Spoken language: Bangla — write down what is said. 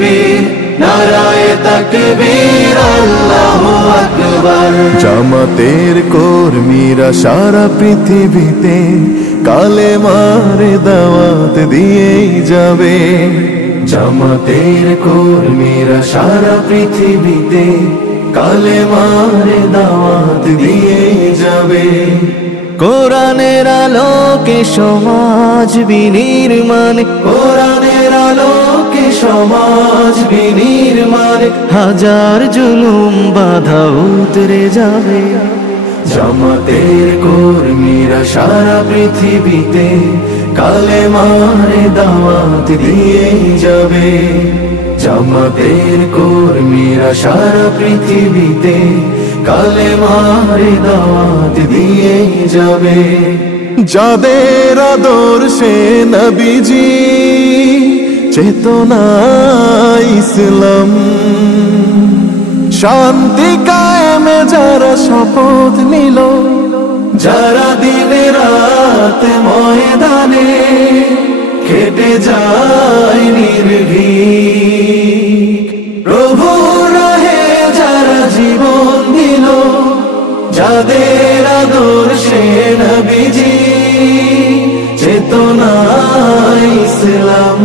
তাকবীর, নারায়ে তাকবীর, আল্লাহু আকবার। জামাতের কর্মীরা সারা পৃথিবীতে কালেমার দাওয়াত দিয়েই যাবে। জামাতের কর্মীরা সারা পৃথিবীতে কালেমার দাওয়াত দিয়েই যাবে। কোরআনের আলোকে সমাজ বিনির্মাণ, কোরআনের আলোকে সমাজ বিনির্মাণ, হাজার জুলুম বাধা উতরে যাবে। জামাতের কর্মীরা সারা পৃথিবীতে কালেমার দাওয়াত দিয়েই যাবে। জামাতের কর্মীরা সারা পৃথিবীতে কালেমার দাওয়াত দিয়েই যাবে। যাদের আদর্শে নবীজি চেতনা ইসলাম, শান্তি কায়েমে যারা শপথ নিল, যারা দিনে রাত ময়দানে কেটে যায় নির্ভীক, প্রভু রাহে যারা জীবন দিল, যাদের আদর্শে নবীজি চেতনা ইসলাম।